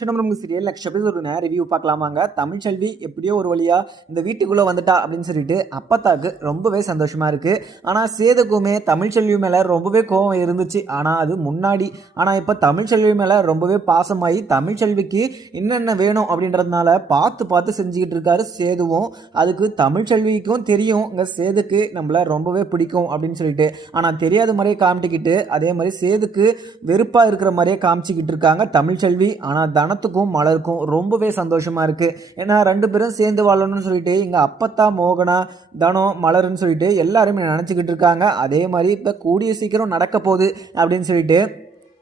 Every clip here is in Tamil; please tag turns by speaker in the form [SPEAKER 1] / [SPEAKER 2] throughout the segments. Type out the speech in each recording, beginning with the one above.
[SPEAKER 1] நம்ம நமக்கு சீரியல் நெக்ஸ்ட் எபிசோடுன ரிவ்யூ பார்க்கலாமாங்க? தமிழ்ச்செல்வி எப்படியோ ஒரு வழியா இந்த வீட்டுக்குள்ளே வந்துட்டா அப்படின்னு சொல்லிட்டு அப்பத்தாக்கு ரொம்பவே சந்தோஷமா இருக்கு. ஆனால் சேதுக்குமே தமிழ்ச்செல்வி மேலே ரொம்பவே கோவம் இருந்துச்சு. ஆனால் அது முன்னாடி. ஆனால் இப்போ தமிழ்ச்செல்வி மேலே ரொம்பவே பாசமாகி தமிழ்ச்செல்விக்கு என்னென்ன வேணும் அப்படின்றதுனால பார்த்து பார்த்து செஞ்சுக்கிட்டு இருக்காரு சேதுவும். அதுக்கு தமிழ்ச்செல்விக்கும் தெரியும். இங்கே சேதுக்கு நம்மள ரொம்பவே பிடிக்கும் அப்படின்னு சொல்லிட்டு. ஆனால் தெரியாத மாதிரியே காமிட்டிக்கிட்டு அதே மாதிரி சேதுக்கு வெறுப்பாக இருக்கிற மாதிரியே காமிச்சிக்கிட்டு இருக்காங்க தமிழ்ச்செல்வி ஆனால் தனத்துக்கும் மலருக்கும் ரொம்பவே சந்தோஷமாக இருக்குது ஏன்னா ரெண்டு பேரும் சேர்ந்து வாழணும்னு சொல்லிட்டு இங்க அப்பத்தா மோகனா தனம் மலர்னு சொல்லிட்டு எல்லாருமே நினச்சிக்கிட்டு இருக்காங்க. அதே மாதிரி இப்போ கூடிய சீக்கிரம் நடக்க போகுது அப்படின்னு சொல்லிட்டு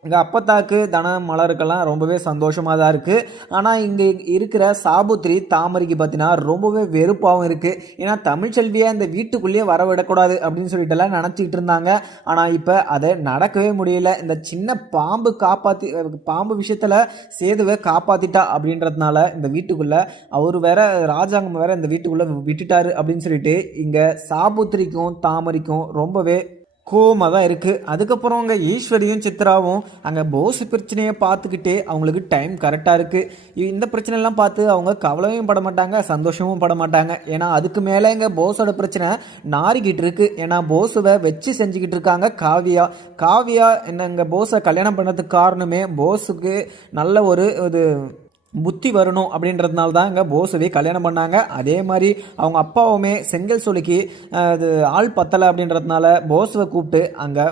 [SPEAKER 1] இங்கே அப்பத்தாக்கு தன மலருக்கெல்லாம் ரொம்பவே சந்தோஷமாக தான் இருக்குது ஆனால் இங்கே இருக்கிற சாபுத்திரி தாமரைக்கு பார்த்தீங்கன்னா ரொம்பவே வெறுப்பாகவும் இருக்குது ஏன்னா தமிழ்ச்செல்வியை இந்த வீட்டுக்குள்ளேயே வர விடக்கூடாது அப்படின்னு சொல்லிட்டு எல்லாம் நினச்சிக்கிட்டு இருந்தாங்க. ஆனால் இப்போ அதை நடக்கவே முடியல. இந்த சின்ன பாம்பு காப்பாற்றி பாம்பு விஷயத்தில் சேதுவை காப்பாற்றிட்டா அப்படின்றதுனால இந்த வீட்டுக்குள்ளே அவர் வேற ராஜாங்கம் வேற இந்த வீட்டுக்குள்ளே விட்டுட்டாரு அப்படின்னு சொல்லிட்டு இங்கே சாபுத்திரிக்கும் தாமரைக்கும் ரொம்பவே கோவமாக தான் இருக்குது அதுக்கப்புறம் அங்கே ஈஸ்வரியும் சித்ராவும் அங்கே போஸ் பிரச்சனையை பார்த்துக்கிட்டே அவங்களுக்கு டைம் கரெக்டாக இருக்குது இந்த பிரச்சனைலாம் பார்த்து அவங்க கவலையும் பட மாட்டாங்க சந்தோஷமும் பட மாட்டாங்க. ஏன்னா அதுக்கு மேலே இங்கே போஸோட பிரச்சனை நாரிக்கிட்டு இருக்கு. ஏன்னா போஸுவை வச்சு செஞ்சுக்கிட்டு இருக்காங்க காவியா. காவியா என்ன இங்கே போஸை கல்யாணம் பண்ணதுக்கு காரணமே போஸுக்கு நல்ல ஒரு இது புத்தி வரணும் அப்படின்றதுனால தான் இங்கே போஸவே கல்யாணம் பண்ணாங்க. அதே மாதிரி அவங்க அப்பாவுமே செங்கல் சொல்லிக்கு அது இது ஆள் பத்தலை அப்படின்றதுனால போஸவை கூப்பிட்டு அங்கே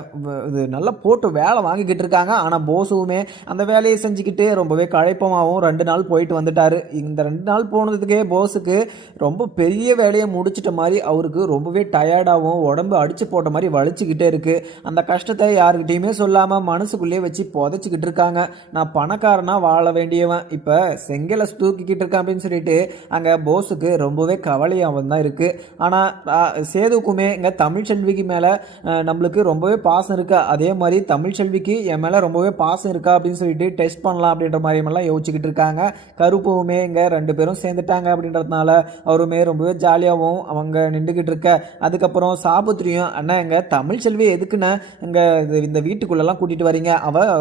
[SPEAKER 1] இது நல்லா போட்டு வேலை வாங்கிக்கிட்டு இருக்காங்க. ஆனால் போஸுவுமே அந்த வேலையை செஞ்சுக்கிட்டு ரொம்பவே கழைப்பமாகவும் ரெண்டு நாள் போயிட்டு வந்துட்டாரு. இந்த ரெண்டு நாள் போனதுக்கே போஸுக்கு ரொம்ப பெரிய வேலையை முடிச்சிட்ட மாதிரி அவருக்கு ரொம்பவே டயர்டாகவும் உடம்பு அடித்து போட்ட மாதிரி வலிச்சுக்கிட்டே இருக்குது அந்த கஷ்டத்தை யாருக்கிட்டேயுமே சொல்லாமல் மனசுக்குள்ளேயே வச்சு புதைச்சிக்கிட்டு இருக்காங்க. நான் பணக்காரனாக வாழ வேண்டியவன். இப்போ செங்கலை தூக்கிக்கிட்டு இருக்கான் அப்படின்னு சொல்லிட்டு அங்கே போஸுக்கு ரொம்பவே கவலையாக தான் இருக்குது ஆனால் சேதுக்குமே இங்கே தமிழ்ச்செல்விக்கு மேலே நம்மளுக்கு ரொம்பவே பாசம் இருக்கா. அதே மாதிரி தமிழ்ச்செல்விக்கு என் மேலே ரொம்பவே பாசம் இருக்கா அப்படின்னு சொல்லிட்டு டெஸ்ட் பண்ணலாம் அப்படின்ற மாதிரியெல்லாம் யோசிச்சுக்கிட்டு இருக்காங்க. கருப்புவுமே இங்கே ரெண்டு பேரும் சேர்ந்துட்டாங்க அப்படின்றதுனால அவருமே ரொம்பவே ஜாலியாகவும் அவங்க நின்றுக்கிட்டு இருக்க. அதுக்கப்புறம் சாபுத்திரியும் அண்ணா இங்கே தமிழ்ச்செல்வி எதுக்குண்ணே இங்கே இந்த வீட்டுக்குள்ளெல்லாம் கூட்டிகிட்டு வரீங்க? அவள்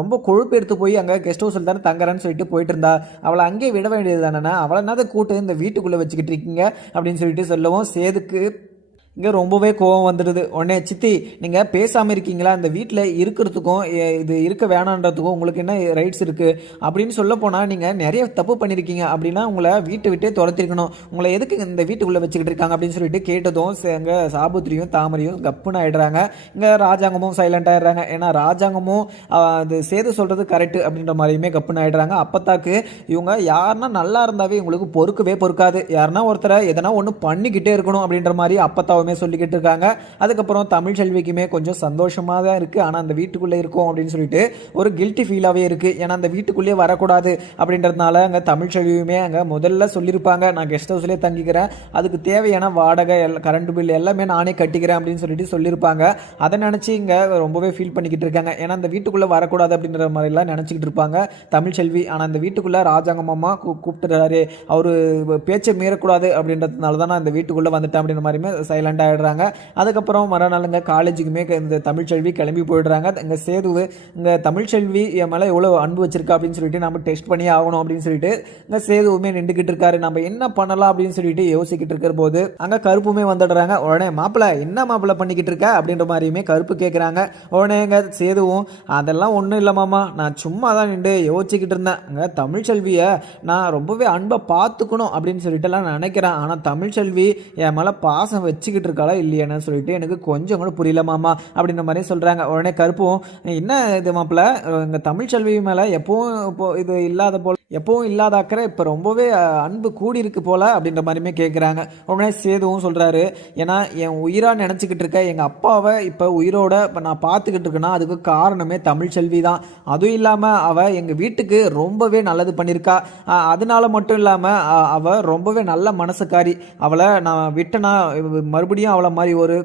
[SPEAKER 1] ரொம்ப கொழுப்பு எடுத்து போய் அங்கே கெஸ்ட் ஹவுஸில் தானே தங்குறேன்னு சொல்லிட்டு போயிட்டு இருந்தா. அவளை அங்கேயே விட வேண்டியது தானே அவளை என்னதை கூட்டு இந்த வீட்டுக்குள்ளே வச்சுக்கிட்டு இருக்கீங்க? அப்படின்னு சொல்லிட்டு சொல்லவும். சேதுக்கு இங்கே ரொம்பவே கோவம் வந்துடுது. உடனே சித்தி நீங்கள் பேசாமல் இருக்கீங்களா? இந்த வீட்டில் இருக்கிறதுக்கும் இது இருக்க வேணான்றதுக்கும் உங்களுக்கு என்ன ரைட்ஸ் இருக்குது அப்படின்னு சொல்ல போனால் நீங்கள் நிறைய தப்பு பண்ணியிருக்கீங்க அப்படின்னா உங்களை வீட்டை விட்டே துரத்திருக்கணும். உங்களை எதுக்கு இந்த வீட்டுக்குள்ளே வச்சுக்கிட்டு இருக்காங்க? அப்படின்னு சொல்லிட்டு கேட்டதும் இங்கே சாபுத்திரியும் தாமரையும் கப்புன்னு ஆகிடுறாங்க இங்கே ராஜாங்கமும் சைலண்ட் ஆகிடுறாங்க ஏன்னா ராஜாங்கமும் அது சேது சொல்கிறது கரெக்டு அப்படின்ற மாதிரியுமே கப்புன்னு ஆகிடுறாங்க அப்பத்தாக்கு இவங்க யாருன்னா நல்லா இருந்தாவே இவங்களுக்கு பொறுக்கவே பொறுக்காது. யாருன்னா ஒருத்தரை எதனா ஒன்று பண்ணிக்கிட்டே இருக்கணும் அப்படின்ற மாதிரி அப்பத்தாவுமே சொல்லிக்கிட்டு இருக்காங்க. அதுக்கப்புறம் தமிழ் செல்விக்குமே கொஞ்சம் சந்தோஷமாக தான் இருக்குது ஆனால் அந்த வீட்டுக்குள்ளே இருக்கும் அப்படின்னு சொல்லிட்டு ஒரு கில்ட்டி ஃபீலாகவே இருக்குது ஏன்னா அந்த வீட்டுக்குள்ளேயே வரக்கூடாது அப்படின்றதுனால அங்கே தமிழ் செல்வியுமே அங்கே முதல்ல சொல்லியிருப்பாங்க. நான் கெஸ்ட் ஹவுஸ்லேயே தங்கிக்கிறேன். அதுக்கு தேவையான வாடகை எல்லாம் கரண்ட் பில் எல்லாமே நானே கட்டிக்கிறேன் அப்படின்னு சொல்லிட்டு சொல்லியிருப்பாங்க. அதை நினச்சி இங்கே ரொம்பவே ஃபீல் பண்ணிக்கிட்டு இருக்காங்க. ஏன்னா அந்த வீட்டுக்குள்ளே வரக்கூடாது அப்படின்ற மாதிரிலாம் நினச்சிக்கிட்டு இருப்பாங்க தமிழ் செல்வி. ஆனால் அந்த வீட்டுக்குள்ளே ராஜாங்கம் அம்மா கூ கூப்பிட்டுறாரு. அவர் பேச்சை மீறக்கூடாது அப்படின்றதுனால தான் நான் இந்த வீட்டுக்குள்ளே வந்துட்டேன் அப்படின்ற மாதிரியுமே சைலண்ட் ஆகிடுறாங்க அதுக்கப்புறம் மறுநாளுங்க காலேஜுக்குமே இந்த தமிழ்ச்செல்வி கிளம்பி போயிடுறாங்க. இங்கே சேதுவு இங்கே தமிழ்ச்செல்வி என் மேலே எவ்வளோ அன்பு வச்சிருக்கா அப்படின்னு சொல்லிட்டு நம்ம டெஸ்ட் பண்ணி ஆகணும் அப்படின்னு சொல்லிட்டு இங்கே சேதுவுமே நின்றுக்கிட்டு இருக்காரு. நம்ம என்ன பண்ணலாம் அப்படின்னு சொல்லிட்டு யோசிக்கிட்டு இருக்கிற போது அங்கே கருப்புமே வந்துடுறாங்க. உடனே மாப்பிள்ளை என்ன மாப்பிள்ளை பண்ணிக்கிட்டு இருக்க? அப்படின்ற மாதிரியுமே கருப்பு கேட்குறாங்க உடனே எங்க சேதுவும் அதெல்லாம் ஒன்றும் இல்லை மாமா. நான் சும்மா தான் நின்று யோசிச்சுக்கிட்டு இருந்தேன். அங்கே தமிழ்ச்செல்வியை நான் ரொம்பவே அன்பை பார்த்துக்கணும் அப்படின்னு சொல்லிட்டுலாம் நினைக்கிறேன். ஆனால் தமிழ்ச்செல்வி என் மேலே பாசம் வச்சுக்கிட்டு இருக்காளா இல்லையான்னு சொல்லிட்டு எனக்கு கொஞ்சம் கூட புரியல மாமா அப்படின்ற மாதிரி சொல்கிறாங்க உடனே கருப்பும் என்ன இது மாப்பிள்ள எங்கள் தமிழ்ச்செல்வி மேலே எப்பவும் இப்போ இது இல்லாத போல் எப்பவும் இல்லாத அக்கறை இப்போ ரொம்பவே அன்பு கூடி இருக்கு போல அப்படின்ற மாதிரியுமே கேட்குறாங்க உடனே சேதுவும் சொல்கிறாரு ஏன்னா என் உயிராக நினச்சிக்கிட்டு இருக்க எங்கள் அப்பாவை இப்போ உயிரோட இப்போ நான் பார்த்துக்கிட்டு இருக்கேன்னா அதுக்கு காரணமே தமிழ்ச்செல்வி தான். அதுவும் இல்லாமல் அவள் எங்கள் வீட்டுக்கு ரொம்பவே நல்லது பண்ணியிருக்கா அதனால மட்டும் இல்லாமல் அவள் ரொம்பவே நல்ல மனசுக்காரி. அவளை நான் விட்டனா மறுபடியும் அவளை மாதிரி ஒரு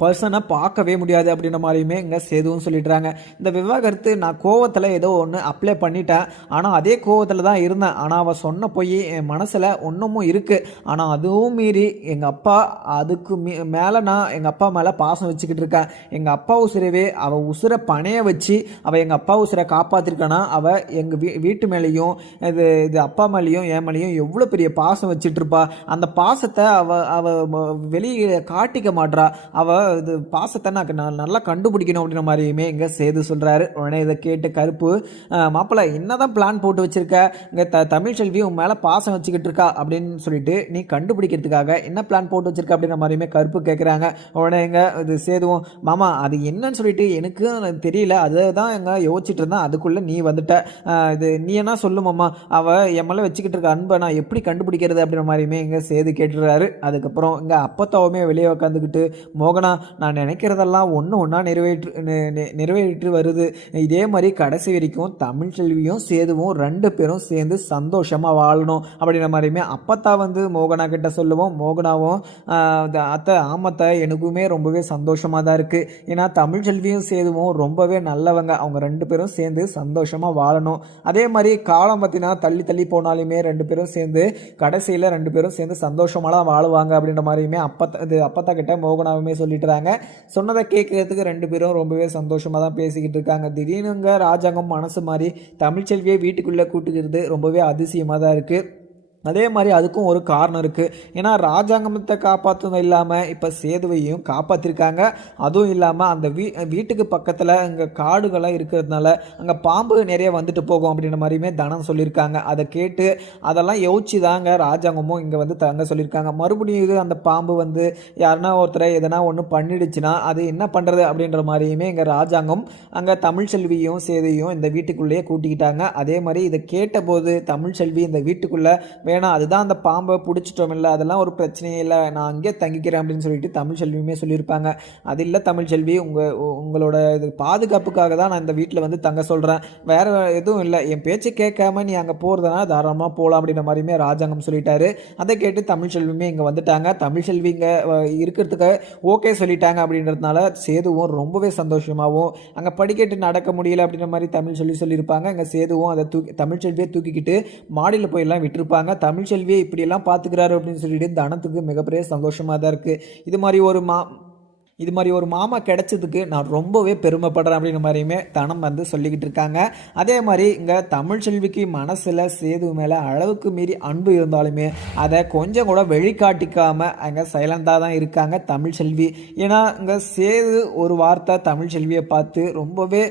[SPEAKER 1] பர்சனை பார்க்கவே முடியாது அப்படின்ற மாதிரியுமே இங்கே சேதுவும் சொல்லிடுறாங்க. இந்த விவாகரத்து நான் கோவத்தில் ஏதோ ஒன்று அப்ளை பண்ணிட்டேன். ஆனால் அதே கோவத்தில் தான் இருந்தேன். ஆனால் அவள் சொன்ன போய் என் மனசில் ஒன்றுமும் இருக்குது ஆனால் அதுவும் மீறி எங்கள் அப்பா அதுக்கு மீ மேலே நான் எங்கள் அப்பா மேலே பாசம் வச்சுக்கிட்டு இருக்கேன். எங்கள் அப்பா உசுரவே அவள் உசுரை பணைய வச்சு அவள் எங்கள் அப்பா உசுரை காப்பாற்றிருக்கானா அவள் எங்கள் வீ வீட்டு மேலேயும் இது இது அப்பா மேலேயும் என் மேலேயும் எவ்வளோ பெரிய பாசம் வச்சுட்டு இருப்பா? அந்த பாசத்தை அவள் அவள் வெளியே காட்டிக்க மாட்றா. அவள் இது பாசத்தை நான் நான் நல்லா கண்டுபிடிக்கணும் அப்படின்ற மாதிரியுமே இங்கே சேது சொல்கிறாரு உடனே இதை கேட்டு கருப்பு மாப்பிள்ளை என்னதான் பிளான் போட்டு வச்சுருக்க? இங்கே த தமிழ் செல்வி உன் மேலே பாசம் வச்சுக்கிட்டு இருக்கா? அப்படின்னு சொல்லிட்டு நீ கண்டுபிடிக்கிறதுக்காக என்ன பிளான் போட்டு வச்சிருக்க அப்படின்ற மாதிரியுமே கருப்பு கேட்குறாங்க உடனே எங்க இது சேதுவோம் மாமா அது என்னன்னு சொல்லிட்டு எனக்கு தெரியல. அதை தான் எங்க யோசிச்சுட்டு இருந்தேன். அதுக்குள்ளே நீ வந்துட்ட. இது நீ என்ன சொல்லு மாமா? அவள் என் மேலே வச்சுக்கிட்டு இருக்க அன்பை நான் எப்படி கண்டுபிடிக்கிறது? அப்படின்ற மாதிரியுமே இங்கே சேது கேட்டுறாரு அதுக்கப்புறம் இங்கே அப்பத்தாவுமே வெளியே உட்காந்துக்கிட்டு மோகனா நான் நினைக்கிறதெல்லாம் ஒன்று ஒன்றா நிறைவேற்று நிறைவேற்றி வருது. இதே மாதிரி கடைசி வரைக்கும் தமிழ் செல்வியும் சேதுவும் ரெண்டு பேரும் சேர்ந்து சந்தோஷமாக வாழணும் அப்படின்ற மாதிரியுமே அப்பத்தா வந்து மோகனா கிட்ட சொல்லுவோம். மோகனாவும் அத்தை ஆமத்தை எனக்குமே ரொம்பவே சந்தோஷமாக தான் இருக்குது ஏன்னா தமிழ் செல்வியும் சேதுவும் ரொம்பவே நல்லவங்க. அவங்க ரெண்டு பேரும் சேர்ந்து சந்தோஷமாக வாழணும். அதே மாதிரி காலம் பார்த்தீங்கன்னா தள்ளி தள்ளி போனாலுமே ரெண்டு பேரும் சேர்ந்து கடைசியில் ரெண்டு பேரும் சேர்ந்து சந்தோஷமாக தான் வாழுவாங்க அப்படின்ற மாதிரியுமே அப்பத்தா இது அப்பத்தா கிட்ட மோகனாவுமே இருக்கிறாங்க சொன்னதை கேட்குறதுக்கு ரெண்டு பேரும் ரொம்பவே சந்தோஷமாக தான் பேசிக்கிட்டு இருக்காங்க. திடீர்னுங்க ராஜாங்கம் மனசு மாதிரி தமிழ்ச்செல்வியை வீட்டுக்குள்ளே கூட்டுக்கிறது ரொம்பவே அதிசயமாக தான் இருக்குது அதே மாதிரி அதுக்கும் ஒரு காரணம் இருக்குது ஏன்னா ராஜாங்கமத்தை காப்பாற்றுவது இல்லாமல் இப்போ சேதுவையும் காப்பாற்றிருக்காங்க அதுவும் இல்லாமல் அந்த வீ வீட்டுக்கு பக்கத்தில் அங்கே காடுகள்லாம் இருக்கிறதுனால அங்கே பாம்பு நிறைய வந்துட்டு போகும் அப்படின்ற மாதிரியுமே தனம் சொல்லியிருக்காங்க. அதை கேட்டு அதெல்லாம் யோசிச்சு தாங்க ராஜாங்கமும் இங்கே வந்து தங்க சொல்லியிருக்காங்க. மறுபடியும் இது அந்த பாம்பு வந்து யாருன்னா ஒருத்தரை எதனா ஒன்று பண்ணிடுச்சுன்னா அது என்ன பண்ணுறது அப்படின்ற மாதிரியுமே இங்கே ராஜாங்கம் அங்கே தமிழ்ச்செல்வியும் சேதையும் இந்த வீட்டுக்குள்ளேயே கூட்டிக்கிட்டாங்க. அதே மாதிரி இதை கேட்டபோது தமிழ் செல்வி இந்த வீட்டுக்குள்ளே வேணாம் அதுதான் அந்த பாம்பை பிடிச்சிட்டோம் இல்லை அதெல்லாம் ஒரு பிரச்சனையே இல்லை. நான் அங்கேயே தங்கிக்கிறேன் அப்படின்னு சொல்லிட்டு தமிழ்ச்செல்வியுமே சொல்லியிருப்பாங்க. அது இல்லை தமிழ்ச்செல்வி உங்கள் உங்களோட இது பாதுகாப்புக்காக தான் நான் இந்த வீட்டில் வந்து தங்க சொல்கிறேன் வேறு எதுவும் இல்லை. என் பேச்சு கேட்காம நீ அங்கே போகிறதுனா தாராளமாக போகலாம் அப்படின்ற மாதிரியுமே ராஜாங்கம் சொல்லிட்டாரு. அதை கேட்டு தமிழ்ச்செல்வியுமே இங்கே வந்துட்டாங்க. தமிழ்ச்செல்வி இங்கே இருக்கிறதுக்கு ஓகே சொல்லிட்டாங்க அப்படின்றதுனால சேதுவும் ரொம்பவே சந்தோஷமாகவும் அங்கே படிக்கட்டு நடக்க முடியல அப்படின்ற மாதிரி தமிழ் சொல்லி சொல்லியிருப்பாங்க. அங்கே சேதுவும் அதை தூக்கி தமிழ்ச்செல்வியை தூக்கிக்கிட்டு மாடியில் போயெல்லாம் விட்டுருப்பாங்க. தமிழ்ச்செல்வியை இப்படியெல்லாம் பார்த்துக்கிறாரு அப்படின்னு சொல்லிட்டு தனத்துக்கு மிகப்பெரிய சந்தோஷமாக தான் இருக்குது இது மாதிரி ஒரு மா இது மாதிரி ஒரு மாமா கிடைச்சதுக்கு நான் ரொம்பவே பெருமைப்படுறேன் அப்படின்ற மாதிரியுமே தனம் வந்து சொல்லிக்கிட்டு இருக்காங்க. அதே மாதிரி இங்கே தமிழ் செல்விக்கு மனசில் சேது மேலே அளவுக்கு மீறி அன்பு இருந்தாலுமே அதை கொஞ்சம் கூட வெளிக்காட்டிக்காமல் அங்கே சைலண்டாக தான் இருக்காங்க தமிழ்ச்செல்வி ஏன்னா இங்கே சேது ஒரு வார்த்தை தமிழ்ச்செல்வியை பார்த்து ரொம்பவே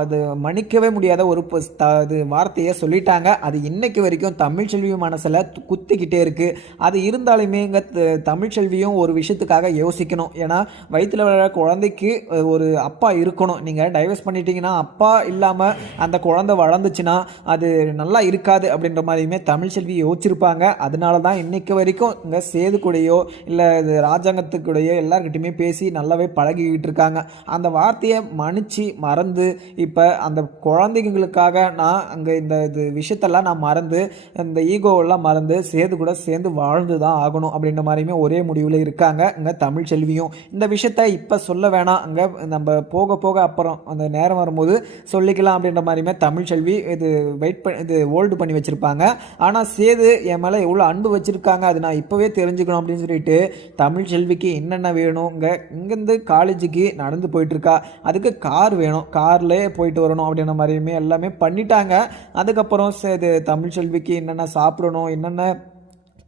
[SPEAKER 1] அது மன்னிக்கவே முடியாத ஒரு ப- த- இது வார்த்தையை சொல்லிட்டாங்க. அது இன்னைக்கு வரைக்கும் தமிழ் செல்வி மனசில் குத்திக்கிட்டே இருக்குது அது இருந்தாலுமே இங்கே தமிழ் செல்வியும் ஒரு விஷயத்துக்காக யோசிக்கணும். ஏன்னா வயிற்றில் விளையாட குழந்தைக்கு ஒரு அப்பா இருக்கணும். நீங்கள் டைவர்ஸ் பண்ணிட்டீங்கன்னா அப்பா இல்லாமல் அந்த குழந்தை வளர்ந்துச்சுன்னா அது நல்லா இருக்காது அப்படின்ற மாதிரியுமே தமிழ் செல்வி யோசிச்சிருப்பாங்க. அதனால தான் இன்னைக்கு வரைக்கும் இங்கே சேது இல்லை இது ராஜாங்கத்துக்கூடயோ எல்லாருக்கிட்டையுமே பேசி நல்லாவே பழகிக்கிட்டு இருக்காங்க. அந்த வார்த்தையை மன்னிச்சு மறந்து இப்போ அந்த குழந்தைங்களுக்காக நான் அங்கே இந்த இது விஷயத்தெல்லாம் நான் மறந்து இந்த ஈகோவெல்லாம் மறந்து சேது கூட சேர்ந்து வாழ்ந்து தான் ஆகணும் அப்படின்ற மாதிரியுமே ஒரே முடிவில் இருக்காங்க. இங்கே தமிழ் செல்வியும். இந்த விஷயம் விஷயத்த இப்போ சொல்ல வேணாம். அங்கே நம்ம போக போக அப்புறம் அந்த நேரம் வரும்போது சொல்லிக்கலாம் அப்படின்ற மாதிரியுமே தமிழ் செல்வி இது வெயிட் பண்ணி இது ஹோல்டு பண்ணி வச்சுருப்பாங்க. ஆனால் சேது என் மேலே எவ்வளோ அன்பு வச்சுருக்காங்க அது நான் இப்போவே தெரிஞ்சுக்கணும் அப்படின்னு சொல்லிட்டு தமிழ் செல்விக்கு என்னென்ன வேணும் இங்கே இங்கேருந்து காலேஜுக்கு நடந்து போயிட்டுருக்கா அதுக்கு கார் வேணும் கார்லேயே போயிட்டு வரணும் அப்படின்ற மாதிரியுமே எல்லாமே பண்ணிட்டாங்க. அதுக்கப்புறம் சே- இது தமிழ் செல்விக்கு என்னென்ன சாப்பிடணும் என்னென்ன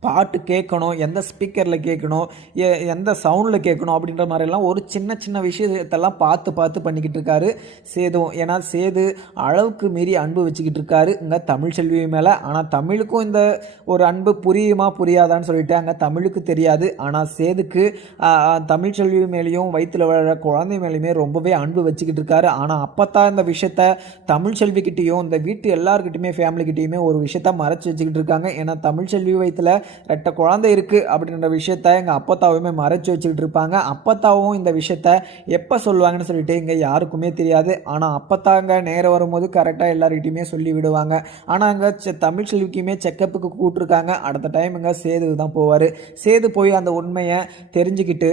[SPEAKER 1] பாட்டு கேட்கணும் எந்த ஸ்பீக்கரில் கேட்கணும் எ- எந்த சவுண்டில் கேட்கணும் அப்படின்ற மாதிரிலாம் ஒரு சின்ன சின்ன விஷயத்தெல்லாம் பார்த்து பார்த்து பண்ணிக்கிட்டு இருக்காரு சேதுவும் ஏன்னா சேது அளவுக்கு மீறி அன்பு வச்சுக்கிட்டு இருக்காரு. இங்கே தமிழ் செல்வி மேலே. ஆனால் தமிழுக்கும் இந்த ஒரு அன்பு புரியுமா புரியாதான்னு சொல்லிட்டு அங்கே தமிழுக்கு தெரியாது. ஆனால் சேதுக்கு தமிழ் செல்வி மேலேயும் வயிற்றில் வளர குழந்தை மேலேயுமே ரொம்பவே அன்பு வச்சுக்கிட்டு இருக்காரு. ஆனால் அப்போத்தான் இந்த விஷயத்த தமிழ் செல்விக்கிட்டேயும் இந்த வீட்டு எல்லாருக்கிட்டையுமே ஃபேமிலிக்கிட்டேயுமே ஒரு விஷயத்த மறைச்சு வச்சுக்கிட்டு இருக்காங்க. ஏன்னா தமிழ் செல்வி வயிற்றில் ரெட்ட குழந்தை இருக்குது அப்படின்ற விஷயத்த எங்கள் அப்பத்தாவுமே மறைச்சு வச்சுக்கிட்டு இருப்பாங்க. அப்பத்தாவும் இந்த விஷயத்த எப்போ சொல்லுவாங்கன்னு சொல்லிட்டு இங்கே யாருக்குமே தெரியாது. ஆனால் அப்பத்தாங்க நேரம் வரும்போது கரெக்டாக எல்லார்கிட்டையுமே சொல்லி விடுவாங்க. ஆனால் அங்கே தமிழ் செல்விக்குமே செக்கப்புக்கு கூப்பிட்ருக்காங்க அடுத்த டைம் இங்கே சேது தான் போவார். சேது போய் அந்த உண்மையை தெரிஞ்சுக்கிட்டு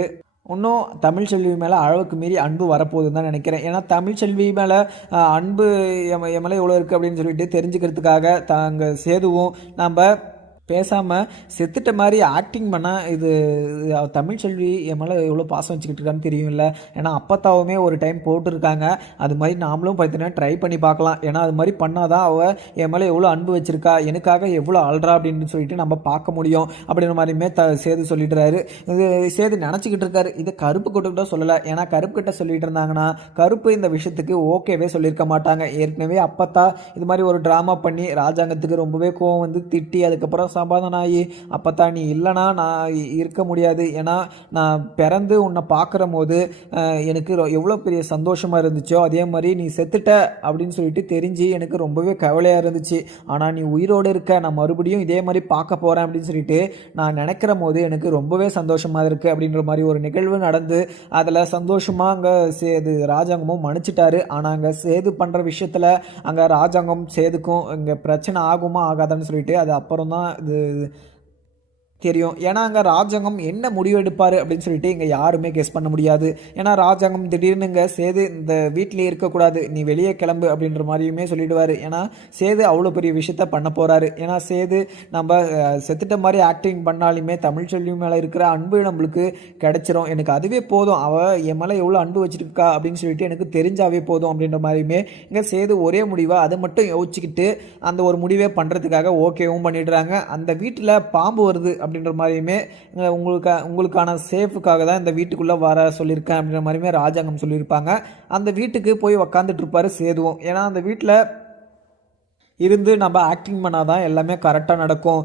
[SPEAKER 1] இன்னும் தமிழ் செல்வி மேலே அளவுக்கு மீறி அன்பு வரப்போகுதுன்னு தான் நினைக்கிறேன். ஏன்னா தமிழ்ச்செல்வி மேலே அன்பு எம் எமலை எவ்வளோ இருக்குது அப்படின்னு சொல்லிட்டு தெரிஞ்சுக்கிறதுக்காக தாங்க சேதுவும் நம்ம பேசாமல் செத்துட்ட மாதிரி ஆக்டிங் பண்ணால் இது தமிழ் செல்வி என் மேலே எவ்வளோ பாசம் வச்சுக்கிட்டு இருக்கான்னு தெரியும்ல. ஏன்னா அப்பத்தாவுமே ஒரு டைம் போட்டிருக்காங்க. அது மாதிரி நாமளும் பார்த்தீங்கன்னா ட்ரை பண்ணி பார்க்கலாம். ஏன்னா அது மாதிரி பண்ணாதான் அவள் என் மேலே எவ்வளோ அன்பு வச்சுருக்கா. எனக்காக எவ்வளோ ஆள்றா அப்படின்னு சொல்லிட்டு நம்ம பார்க்க முடியும். அப்படின்ற மாதிரியுமே த சேது சொல்லிடுறாரு. இது சேது நினச்சிக்கிட்டு இருக்காரு. இதை கருப்பு கிட்ட சொல்லலை. ஏன்னா கருப்பு கிட்ட சொல்லிட்டு இருந்தாங்கன்னா கருப்பு இந்த விஷயத்துக்கு ஓகேவே சொல்லியிருக்க மாட்டாங்க. ஏற்கனவே அப்பத்தா இது மாதிரி ஒரு ட்ராமா பண்ணி ராஜாங்கத்துக்கு ரொம்பவே கோவம் வந்து திட்டி அதுக்கப்புறம் சமாதானம் ஆகி அப்பத்தா நீ இல்லைனா நான் இ- இருக்க முடியாது. ஏன்னா நான் பிறந்து உன்னை பார்க்குற போது எனக்கு எவ்வளோ பெரிய சந்தோஷமாக இருந்துச்சோ அதே மாதிரி நீ செத்துட்ட அப்படின்னு சொல்லிட்டு தெரிஞ்சு எனக்கு ரொம்பவே கவலையாக இருந்துச்சு. ஆனால் நீ உயிரோடு இருக்க நான் மறுபடியும் இதே மாதிரி பார்க்க போகிறேன் அப்படின்னு சொல்லிட்டு நான் நினைக்கிற போது எனக்கு ரொம்பவே சந்தோஷமாக இருக்குது அப்படின்ற மாதிரி ஒரு நிகழ்வு நடந்து அதில் சந்தோஷமாக அங்கே சேது ராஜாங்கமும் மன்னிச்சிட்டாரு. ஆனால் அங்கே சேது பண்ணுற விஷயத்தில் அங்கே ராஜாங்கம் சேதுக்கும் இங்கே பிரச்சனை ஆகுமா ஆகாதான்னு சொல்லிட்டு அது அப்புறம் தான் 这个 தெரியும். ஏன்னா அங்கே ராஜாங்கம் என்ன முடிவு எடுப்பார் அப்படின்னு சொல்லிட்டு இங்கே யாருமே கெஸ் பண்ண முடியாது. ஏன்னா ராஜாங்கம் திடீர்னு இங்கே சேது இந்த வீட்டிலே இருக்கக்கூடாது. நீ வெளியே கிளம்பு அப்படின்ற மாதிரியுமே சொல்லிடுவார். ஏன்னா சேது அவ்வளோ பெரிய விஷயத்த பண்ண போகிறாரு ஏன்னா சேது நம்ம செத்துட்ட மாதிரி ஆக்டிங் பண்ணாலுமே தமிழ் செல்வி மேலே இருக்கிற அன்பு நம்மளுக்கு கிடைச்சிரும். எனக்கு அதுவே போதும். அவள் என் மேலே எவ்வளோ அன்பு வச்சுருக்கா அப்படின்னு சொல்லிட்டு எனக்கு தெரிஞ்சாவே போதும் அப்படின்ற மாதிரியுமே இங்கே சேது ஒரே முடிவாக அதை மட்டும் யோசிச்சுக்கிட்டு அந்த ஒரு முடிவே பண்ணுறதுக்காக ஓகேவும் பண்ணிடுறாங்க. அந்த வீட்டில் பாம்பு வருது அப்படின்ற மாதிரியுமே உங்களுக்கு உங்களுக்கான சேஃபுக்காக தான் இந்த வீட்டுக்குள்ளே வர சொல்லியிருக்கேன் அப்படின்ற மாதிரியுமே ராஜாங்கம் சொல்லியிருப்பாங்க. அந்த வீட்டுக்கு போய் உக்காந்துட்டு இருப்பார் சேதுவும். ஏன்னா அந்த வீட்டில் இருந்து நம்ம ஆக்டிங் பண்ணால் தான் எல்லாமே கரெக்டாக நடக்கும்.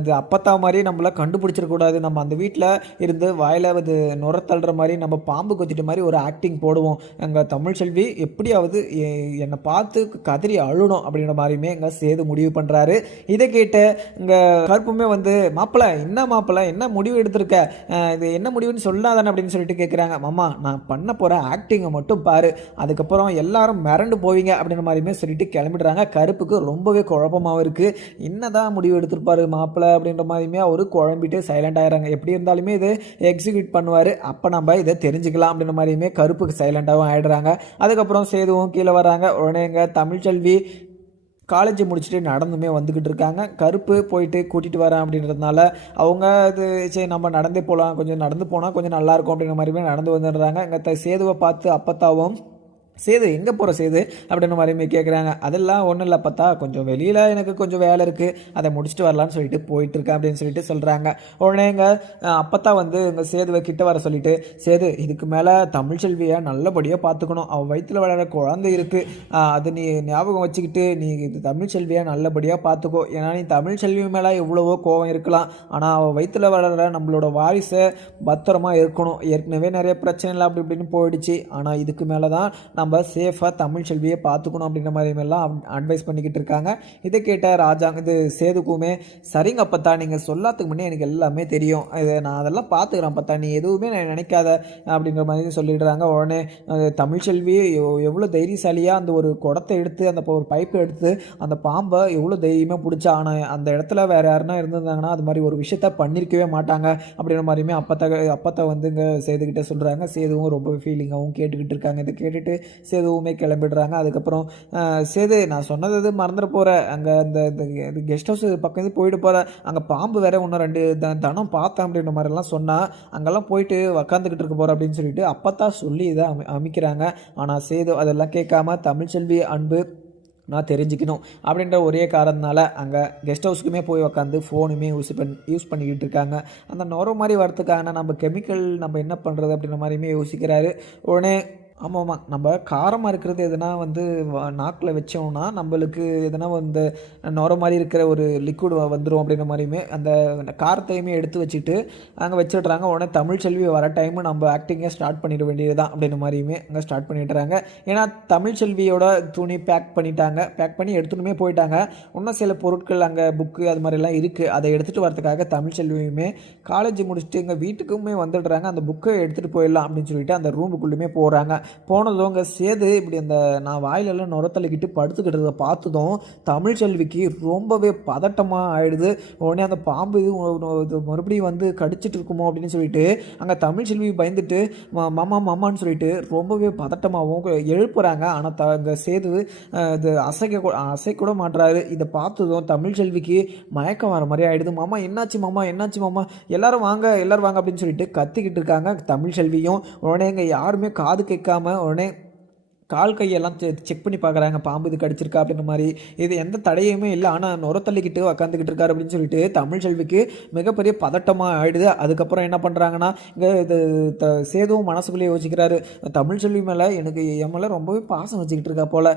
[SPEAKER 1] இது அப்பத்தா மாதிரி நம்மள கண்டுபிடிச்சிடக்கூடாது நம்ம அந்த வீட்டில் இருந்து வாயில் அது நுரத்தள்ளுற மாதிரி நம்ம பாம்பு கொத்திட்ட மாதிரி ஒரு ஆக்டிங் போடுவோம். எங்கள் தமிழ்ச்செல்வி எப்படியாவது என்னை பார்த்து கதறி அழுணும் அப்படின்ற மாதிரியுமே எங்கள் சேது முடிவு பண்ணுறாரு இதை கேட்டு இங்கே கருப்புமே வந்து மாப்பிள்ளை என்ன மாப்பிள்ளை என்ன முடிவு எடுத்திருக்க? இது என்ன முடிவுன்னு சொல்லாதானே? அப்படின்னு சொல்லிட்டு கேட்குறாங்க மாமா நான் பண்ண போகிற ஆக்டிங்கை மட்டும் பாரு. அதுக்கப்புறம் எல்லாரும் மிரண்டு போவீங்க அப்படின்ற மாதிரியுமே சொல்லிட்டு கிளம்பிடுறாங்க. கருப்புக்கு ரொம்பவே குழப்பமாகவும் இருக்குது என்னதான் முடிவு எடுத்திருப்பார் மாப்பிள்ளை அப்படின்ற மாதிரியுமே அவர் குழம்பிட்டு சைலண்ட் ஆகிறாங்க எப்படி இருந்தாலுமே இது எக்ஸிக்யூட் பண்ணுவார். அப்போ நம்ம இதை தெரிஞ்சுக்கலாம் அப்படின்ற மாதிரியுமே கருப்புக்கு சைலண்டாகவும் ஆயிடுறாங்க. அதுக்கப்புறம் சேதுவும் கீழே வராங்க உடனே எங்கள் தமிழ்ச்செல்வி காலேஜ் முடிச்சுட்டு நடந்துமே வந்துக்கிட்டு இருக்காங்க. கருப்பு போயிட்டு கூட்டிகிட்டு வரேன் அப்படின்றதுனால அவங்க இது சரி நம்ம நடந்தே போகலாம் கொஞ்சம் நடந்து போனால் கொஞ்சம் நல்லாயிருக்கும் அப்படிங்கிற மாதிரியுமே நடந்து வந்துடுறாங்க. இங்கே சேதுவை பார்த்து அப்பத்தாவும் சேது எங்கே போகிற சேது அப்படின்னு மாதிரியுமே கேட்குறாங்க அதெல்லாம் ஒன்றும் இல்லை பார்த்தா கொஞ்சம் வெளியில் எனக்கு கொஞ்சம் வேலை இருக்குது அதை முடிச்சுட்டு வரலான்னு சொல்லிட்டு போயிட்டுருக்கேன் அப்படின்னு சொல்லிட்டு சொல்கிறாங்க உடனே எங்கள் அப்பத்தா வந்து எங்கள் சேதுவை கிட்ட வர சொல்லிட்டு சேது இதுக்கு மேலே தமிழ்ச்செல்வியை நல்லபடியாக பார்த்துக்கணும் அவள் வயிற்றில் வளர குழந்தை இருக்குது அது நீ ஞாபகம் வச்சுக்கிட்டு நீ இது தமிழ்ச்செல்வியை நல்லபடியாக பார்த்துக்கோ ஏன்னா நீ தமிழ் செல்வி மேலே எவ்வளவோ கோவம் இருக்கலாம். ஆனால் அவள் வயிற்றில் வளர நம்மளோட வாரிசை பத்திரமா இருக்கணும். ஏற்கனவே நிறைய பிரச்சனைகள் அப்படி இப்படின்னு போயிடுச்சு. ஆனால் இதுக்கு மேலே தான் நம்ம சேஃபாக தமிழ் செல்வியை பார்த்துக்கணும் அப்படின்ற மாதிரி எல்லாம் அட்வைஸ் பண்ணிக்கிட்டு இருக்காங்க. இதை கேட்ட ராஜாங்க இது சேதுக்குமே சரிங்க அப்பத்தா நீங்கள் சொல்லாததுக்கு முன்னே எனக்கு எல்லாமே தெரியும். இது நான் அதெல்லாம் பார்த்துக்கிறேன் அப்பத்தா நீ எதுவுமே நான் நினைக்காத அப்படின்ற மாதிரி சொல்லிடுறாங்க. உடனே தமிழ் செல்வி எவ்வளோ தைரியசாலியாக அந்த ஒரு குடத்தை எடுத்து அந்த ஒரு பைப்பை எடுத்து அந்த பாம்பை எவ்வளோ தைரியமாக பிடிச்சா ஆனால் அந்த இடத்துல வேறு யாருன்னா இருந்திருந்தாங்கன்னா அது மாதிரி ஒரு விஷயத்த பண்ணியிருக்கவே மாட்டாங்க அப்படின்ற மாதிரியுமே அப்பத்தா அப்பத்தை வந்து இங்கே சேதுக்கிட்ட சொல்கிறாங்க சேதுவும் ரொம்ப ஃபீலிங்காகவும் கேட்டுக்கிட்டு இருக்காங்க. இதை கேட்டுட்டு சேதுவுமே கிளம்பிடுறாங்க. அதுக்கப்புறம் சேது நான் சொன்னது இது மறந்துட போகிறேன் அங்கே அந்த கெஸ்ட் ஹவுஸ் பக்கம் போயிட்டு போகிறேன் அங்கே பாம்பு வேற ஒன்று ரெண்டு த தனம் பார்த்தேன் அப்படின்ற மாதிரிலாம் சொன்னால் அங்கெல்லாம் போயிட்டு உக்காந்துக்கிட்டு இருக்க போகிறேன் அப்படின்னு சொல்லிட்டு தான் சொல்லி இதை அமை அமைக்கிறாங்க. ஆனால் சேது அதெல்லாம் கேட்காம தமிழ்ச்செல்வி அன்பு நான் தெரிஞ்சுக்கணும். அப்படின்ற ஒரே காரணத்தினால அங்கே கெஸ்ட் ஹவுஸ்க்குமே போய் உக்காந்து ஃபோனுமே யூஸ் பண்ணி யூஸ் பண்ணிக்கிட்டு இருக்காங்க. அந்த நுர மாதிரி வரத்துக்கான நம்ம கெமிக்கல் நம்ம என்ன பண்ணுறது அப்படின்ற மாதிரியுமே யோசிக்கிறாரு. உடனே ஆமாம். ஆமாம் நம்ம காரமாக இருக்கிறது எதுனா வந்து நாக்கில் வச்சோம்னா நம்மளுக்கு எதனா வந்து நுர மாதிரி இருக்கிற ஒரு லிக்விட் வந்துடும் அப்படின்ற மாதிரியுமே அந்த காரத்தையுமே எடுத்து வச்சுட்டு அங்கே வச்சிடுறாங்க. உடனே தமிழ் செல்வி வர டைமு நம்ம ஆக்டிங்கே ஸ்டார்ட் பண்ணிட வேண்டியதுதான் அப்படின்ற மாதிரியுமே அங்கே ஸ்டார்ட் பண்ணிடுறாங்க. ஏன்னா தமிழ் செல்வியோட துணி பேக் பண்ணிட்டாங்க. பேக் பண்ணி எடுத்துட்டுமே போயிட்டாங்க. இன்னும் சில பொருட்கள் அங்கே புக்கு அது மாதிரிலாம் இருக்குது அதை எடுத்துகிட்டு வரதுக்காக தமிழ் செல்வியுமே காலேஜ் முடிச்சுட்டு எங்கள் வீட்டுக்குமே வந்துடுறாங்க. அந்த புக்கை எடுத்துகிட்டு போயிடலாம் அப்படின்னு சொல்லிட்டு அந்த ரூமுக்குள்ளேயுமே போகிறாங்க போனதும் சேது இப்படி அந்த நான் வாயிலெல்லாம் நுரத்தள்ளிக்கிட்டு படுத்துக்கிட்டதை பார்த்ததும் தமிழ் செல்விக்கு ரொம்பவே பதட்டமாக ஆயிடுது. உடனே அந்த பாம்பு இது மறுபடியும் வந்து கடிச்சிட்டு இருக்குமோ அப்படின்னு சொல்லிட்டு அங்கே தமிழ் செல்வி பயந்துட்டு "மா- மாமா மாமான்னு சொல்லிட்டு ரொம்பவே பதட்டமாகவும் எழுப்புறாங்க. ஆனால் த இந்த சேது இது அசைக்க கூ- கூட மாட்டுறாரு இதை பார்த்ததும் தமிழ் செல்விக்கு மயக்கம் வர மாதிரி ஆயிடுது. மாமா என்னாச்சு மாமா என்னாச்சு மாமா? எல்லாரும் வாங்க எல்லாரும் வாங்க அப்படின்னு சொல்லிட்டு கத்திக்கிட்டு இருக்காங்க தமிழ் செல்வியும். உடனே இங்கே யாருமே காது கேட்காம உடனே கால் கையெல்லாம் செக் பண்ணி பார்க்குறாங்க பாம்பு இது கடிச்சிருக்கா அப்படின்ற மாதிரி. இது எந்த தடையுமே இல்லை. ஆனால் நுரத்தள்ளிக்கிட்டு உக்காந்துக்கிட்டு இருக்காரு அப்படின்னு சொல்லிட்டு தமிழ் செல்விக்கு மிகப்பெரிய பதட்டமாக ஆயிடுது. அதுக்கப்புறம் என்ன பண்ணுறாங்கன்னா இங்கே இது த சேதுவும் மனசுக்குள்ளேயே யோசிக்கிறாரு. தமிழ் செல்வி மேலே எனக்கு என் மேலே ரொம்பவே பாசம் வச்சுக்கிட்டு இருக்கா போல்.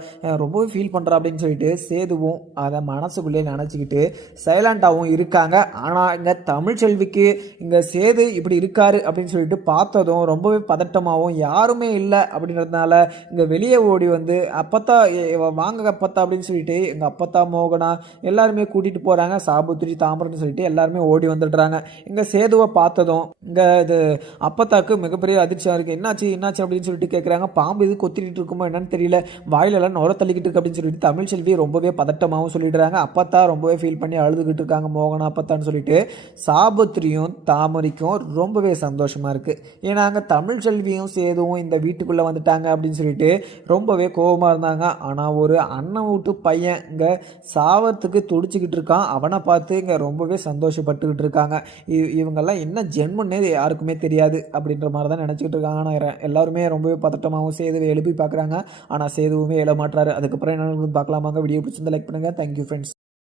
[SPEAKER 1] ரொம்பவே ஃபீல் பண்ணுறா அப்படின்னு சொல்லிட்டு சேதுவும் அதை மனசுக்குள்ளேயே நினச்சிக்கிட்டு சைலண்டாகவும் இருக்காங்க. ஆனால் இங்கே தமிழ் செல்விக்கு இங்கே சேது இப்படி இருக்காரு அப்படின்னு சொல்லிட்டு பார்த்ததும் ரொம்பவே பதட்டமாகவும் யாருமே இல்லை அப்படின்றதுனால இங்கே வெளியே ஓடி வந்து அப்பத்தா வாங்க அப்பத்தா அப்படின்னு சொல்லிட்டு எங்கள் அப்பத்தா மோகனா எல்லாருமே கூட்டிகிட்டு போகிறாங்க சாபுத்திரி தாமரன்னு சொல்லிட்டு எல்லாருமே ஓடி வந்துடுறாங்க. இங்கே சேதுவை பார்த்ததும் இங்கே இது அப்பத்தாக்கு மிகப்பெரிய அதிர்ச்சியாக இருக்குது என்னாச்சு என்னாச்சு அப்படின்னு சொல்லிட்டு கேட்குறாங்க பாம்பு இது கொத்திட்டு இருக்குமோ என்னன்னு தெரியல. வாயிலெல்லாம் நுர தள்ளிக்கிட்டு இருக்கு அப்படின்னு சொல்லிட்டு தமிழ் செல்வி ரொம்பவே பதட்டமாகவும் சொல்லிடுறாங்க. அப்பத்தா ரொம்பவே ஃபீல் பண்ணி அழுதுகிட்டு இருக்காங்க மோகனா அப்பத்தான்னு சொல்லிட்டு. சாபுத்திரியும் தாமரிக்கும் ரொம்பவே சந்தோஷமாக இருக்குது ஏன்னா அங்கே தமிழ் செல்வியும் சேதுவும் இந்த வீட்டுக்குள்ளே வந்துட்டாங்க அப்படின்னு சொல்லிட்டு ரொம்பவே கோபமாக இருந்தாங்க. ஆனால் ஒரு அண்ணன் வீட்டு பையன் இங்கே சாவத்துக்கு துடிச்சிக்கிட்டு இருக்கான். அவனை பார்த்து இங்கே ரொம்பவே சந்தோஷப்பட்டுக்கிட்டு இருக்காங்க. இவங்கெல்லாம் என்ன ஜென்மன்னே யாருக்குமே தெரியாது அப்படின்ற மாதிரி தான் நினச்சிக்கிட்டு இருக்காங்க. ஆனால் எல்லாருமே ரொம்பவே பதட்டமாகவும் சேதுவை எழுப்பி பார்க்குறாங்க. ஆனால் சேதுவுமே எழ மாட்டுறாரு அதுக்கப்புறம் என்ன பார்க்கலாமாங்க. வீடியோ பிடிச்சிருந்தா லைக் பண்ணுங்கள் தேங்க்யூ ஃப்ரெண்ட்ஸ்